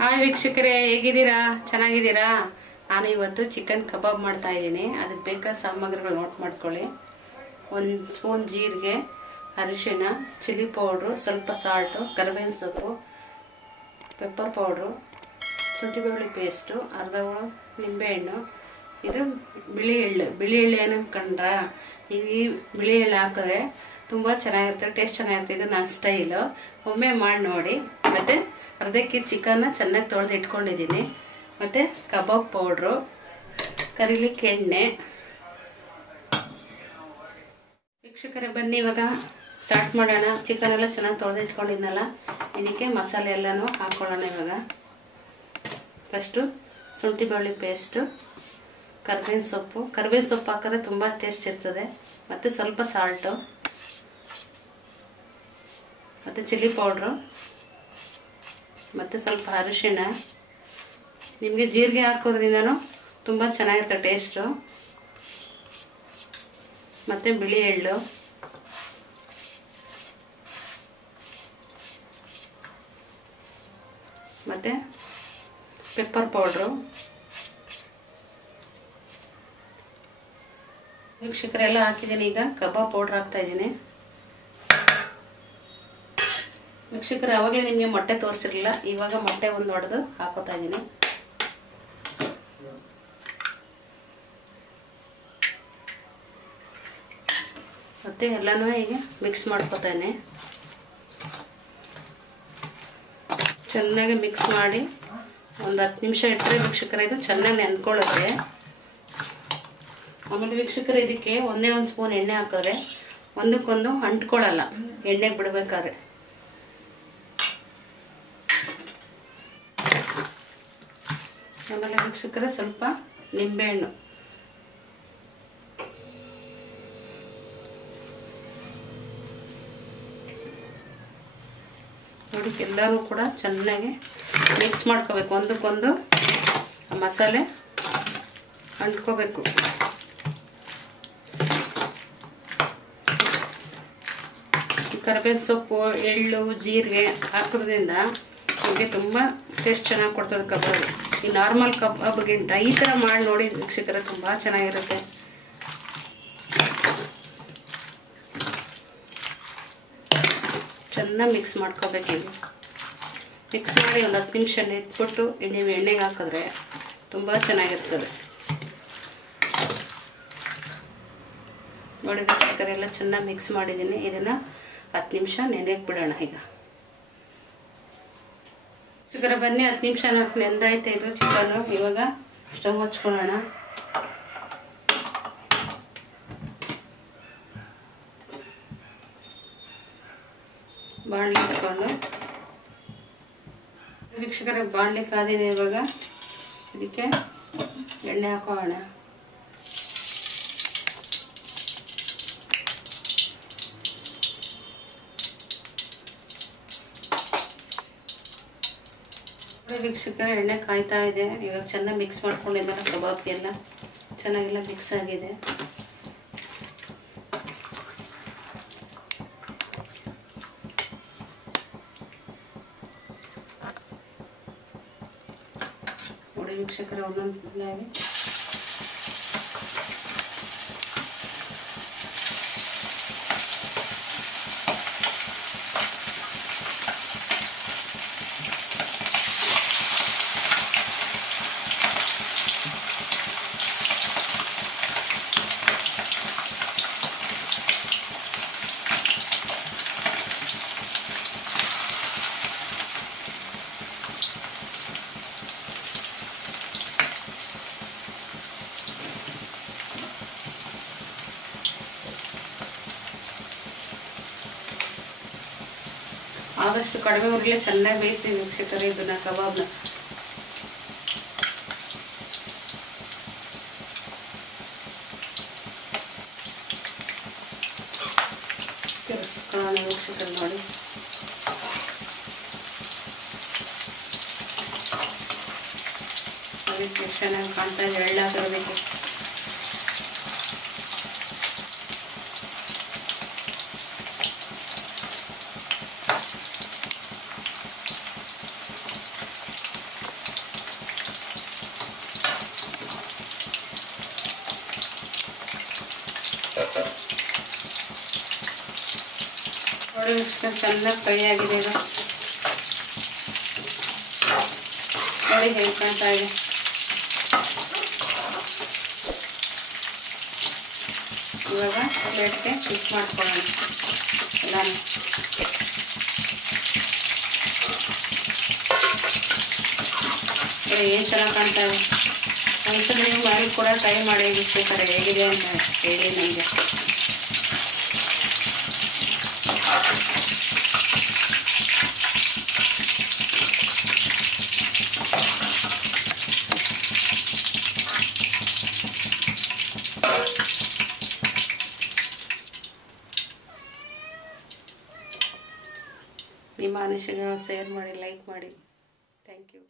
Hi ವೀಕ್ಷಕರೇ, ಹೇಗಿದ್ದೀರಾ? ಚೆನ್ನಾಗಿದ್ದೀರಾ? ನಾನು ಇವತ್ತು ಚಿಕನ್ ಕಬಾಬ್ ಮಾಡ್ತಾ ಇದ್ದೀನಿ. ಅದಕ್ಕೆ ಬೇಕಾದ ಸಾಮಗ್ರಿಗಳು ನೋಟ್ ಮಾಡ್ಕೊಳ್ಳಿ. 1 ಸ್ಪೂನ್ ಜೀರಿಗೆ, ಅರಿಶಿನ, ಚಿಲ್ಲಿ ಪೌಡ್ರು, ಸ್ವಲ್ಪ ಸಾಲ್ಟು, ಕರಿಬೇವಿನ ಸೊಪ್ಪು, ಪೆಪ್ಪರ್ ಪೌಡ್ರು, ಶುಂಠಿ ಬೆಳ್ಳುಳ್ಳಿ ಪೇಸ್ಟು, ಅರ್ಧ ನಿಂಬೆಹಣ್ಣು. ಇದು ಬಿಳಿ ಎಳ್ಳು ಏನು ಕಂಡ್ರಾ? ಈ ಬಿಳಿ ಎಳ್ಳು ಹಾಕಿದ್ರೆ ತುಂಬ ಚೆನ್ನಾಗಿರುತ್ತೆ, ಟೇಸ್ಟ್ ಚೆನ್ನಾಗಿರುತ್ತೆ. ಇದು ನನ್ನ ಸ್ಟೈಲು, ಒಮ್ಮೆ ಮಾಡಿ ನೋಡಿ. ಮತ್ತು ಅರ್ಧಕ್ಕೆ ಚಿಕನ್ನ ಚೆನ್ನಾಗಿ ತೊಳೆದು ಇಟ್ಕೊಂಡಿದ್ದೀನಿ. ಮತ್ತು ಕಬಾಬ್ ಪೌಡ್ರು, ಕರಿಲಿಕ್ಕೆ ಎಣ್ಣೆ. ವೀಕ್ಷಕರೇ ಬನ್ನಿ ಇವಾಗ ಸ್ಟಾರ್ಟ್ ಮಾಡೋಣ. ಚಿಕನ್ ಎಲ್ಲ ಚೆನ್ನಾಗಿ ತೊಳೆದು ಇಟ್ಕೊಂಡಿದ್ನಲ್ಲ, ಇದಕ್ಕೆ ಮಸಾಲೆ ಎಲ್ಲನೂ ಹಾಕ್ಕೊಳ್ಳೋಣ. ಇವಾಗ ಫಸ್ಟು ಶುಂಠಿ ಬೆಳ್ಳುಳ್ಳಿ ಪೇಸ್ಟು, ಕರಿಬೇವಿನ ಸೊಪ್ಪು ಹಾಕಿದ್ರೆ ತುಂಬ ಟೇಸ್ಟ್ ಇರ್ತದೆ. ಮತ್ತು ಸ್ವಲ್ಪ ಸಾಲ್ಟು, ಮತ್ತು ಚಿಲ್ಲಿ ಪೌಡ್ರು, ಮತ್ತು ಸ್ವಲ್ಪ ಅರಿಶಿಣ. ನಿಮಗೆ ಜೀರಿಗೆ ಹಾಕೋದ್ರಿಂದನೂ ತುಂಬ ಚೆನ್ನಾಗಿರುತ್ತೆ ಟೇಸ್ಟು. ಮತ್ತು ಬಿಳಿ ಎಳ್ಳು, ಮತ್ತು ಪೆಪ್ಪರ್ ಪೌಡ್ರು. ವೀಕ್ಷಕರೆಲ್ಲ ಹಾಕಿದ್ದೀನಿ. ಈಗ ಕಬಾಬ್ ಪೌಡ್ರ್ ಹಾಕ್ತಾ ಇದ್ದೀನಿ. ವೀಕ್ಷಕರು ಅವಾಗಲೇ ನಿಮಗೆ ಮೊಟ್ಟೆ ತೋರಿಸಿರಲಿಲ್ಲ, ಇವಾಗ ಮೊಟ್ಟೆ ಒಂದು ಹೊಡೆದು ಹಾಕೋತಾ ಇದ್ದೀನಿ. ಮತ್ತೆ ಎಲ್ಲನೂ ಈಗ ಮಿಕ್ಸ್ ಮಾಡ್ಕೋತಾನೆ. ಚೆನ್ನಾಗಿ ಮಿಕ್ಸ್ ಮಾಡಿ ಒಂದು 10 ನಿಮಿಷ ಇಟ್ಟರೆ ವೀಕ್ಷಕರ ಇದು ಚೆನ್ನಾಗಿ ನೆನ್ಕೊಳ್ಳುತ್ತೆ. ಆಮೇಲೆ ವೀಕ್ಷಕರ ಇದಕ್ಕೆ ಒಂದೇ 1 ಸ್ಪೂನ್ ಎಣ್ಣೆ ಹಾಕಿದ್ರೆ ಒಂದಕ್ಕೊಂದು ಅಂಟ್ಕೊಳ್ಳಲ್ಲ ಎಣ್ಣೆಗೆ ಬಿಡಬೇಕಾದ್ರೆ. ಆಮೇಲೆ ವೀಕ್ಷಕರ ಸ್ವಲ್ಪ ನಿಂಬೆಹಣ್ಣು, ನೋಡಿ ಎಲ್ಲನೂ ಕೂಡ ಚೆನ್ನಾಗಿ ಮಿಕ್ಸ್ ಮಾಡ್ಕೋಬೇಕು. ಒಂದಕ್ಕೊಂದು ಮಸಾಲೆ ಅಂಟ್ಕೋಬೇಕು. ಕರಿಬೇವಿನ ಸೊಪ್ಪು, ಎಳ್ಳು, ಜೀರಿಗೆ ಹಾಕೋದ್ರಿಂದ ನಿಮಗೆ ತುಂಬ ಟೇಸ್ಟ್ ಚೆನ್ನಾಗಿ ಕೊಡ್ತದೆ ಕಬಾಬ್. ಈ ನಾರ್ಮಲ್ ಕಬಾಬ್ಗಿಂತ ಈ ಥರ ಮಾಡಿ ನೋಡಿ ವೀಕ್ಷಕರ, ತುಂಬ ಚೆನ್ನಾಗಿರುತ್ತೆ. ಚೆನ್ನಾಗಿ ಮಿಕ್ಸ್ ಮಾಡ್ಕೋಬೇಕು. ಇದು ಮಿಕ್ಸ್ ಮಾಡಿ ಒಂದು 10 ನಿಮಿಷ ಇಟ್ಬಿಟ್ಟು ನೀವು ಎಣ್ಣೆಗೆ ಹಾಕಿದ್ರೆ ತುಂಬ ಚೆನ್ನಾಗಿರ್ತದೆ. ನೋಡಿ ವೀಕ್ಷಕರೆ, ಎಲ್ಲ ಚೆನ್ನಾಗಿ ಮಿಕ್ಸ್ ಮಾಡಿದ್ದೀನಿ. ಇದನ್ನು 10 ನಿಮಿಷ ನೆನೆಯಕ್ಕೆ ಬಿಡೋಣ. ಈಗ ವೀಕ್ಷಕರ ಬನ್ನಿ, 10 ನಿಮಿಷ ನೆಂದಾಯ್ತು ಇದು ಚಿಕನ್ನು. ಇವಾಗ ಸ್ಟವ್ ಹಚ್ಕೊಳ್ಳೋಣ. ಬಾಣಲಿ ಇಟ್ಕೊಂಡು ವೀಕ್ಷಕರ ಬಾಣಲಿ ಕಾದಿದೆ. ಇವಾಗ ಇದಕ್ಕೆ ಎಣ್ಣೆ ಹಾಕೋಣ. ವೀಕ್ಷಕರ ಎಣ್ಣೆ ಕಾಯ್ತಾ ಇದೆ. ಇವಾಗ ಚೆನ್ನಾಗಿ ಮಿಕ್ಸ್ ಮಾಡ್ಕೊಂಡಿದ್ದಾರೆ. ಕಬಾಬ್ಗೆಲ್ಲ ಚೆನ್ನಾಗೆಲ್ಲ ಮಿಕ್ಸ್ ಆಗಿದೆ. ನೋಡಿ ವೀಕ್ಷಕರ ಒಂದೊಂದು ಆದಷ್ಟು ಕಡಿಮೆ ಉರಿಲೇ ಚೆನ್ನಾಗಿ ಬೇಯಿಸಿ ವೀಕ್ಷಕರೇ ಇದನ್ನ ಕಬಾಬ್ನ. ತಿರ್ಸ್ಕೊಳ್ಳೋಣ ವೀಕ್ಷಕರು. ನೋಡಿ ಅದಕ್ಕೆ ಚೆನ್ನಾಗಿ ಕಾಣ್ತಾ ಇದೆ. ಎಳ್ಳಾಗಿರಬೇಕು. ನೋಡಿ ಇಷ್ಟು ಚೆನ್ನಾಗಿ ಫ್ರೈ ಆಗಿದೆ ಇದು. ನೋಡಿ ಹೇಗೆ ಕಾಣ್ತಾ ಇದೆ. ಇವಾಗ ಪ್ಲೇಟ್ಗೆ ಮಿಕ್ಸ್ ಮಾಡ್ಕೊಳ್ಳೋಣ ಎಲ್ಲಾನು. ಏನು ಚೆನ್ನಾಗಿ ಕಾಣ್ತಾ ಇದೆ. ಒಂದ್ಸಲ ನೀವು ಮನೇಲಿ ಕೂಡ ಟ್ರೈ ಮಾಡಿ ಬೇಕಾರೆ ಹೇಗಿದೆ ಅಂತ ಹೇಳಿ ನನಗೆ. ನಿಮ್ಮ ಅನಿಸಿಕೆಗಳನ್ನು ಶೇರ್ ಮಾಡಿ, ಲೈಕ್ ಮಾಡಿ. Thank you.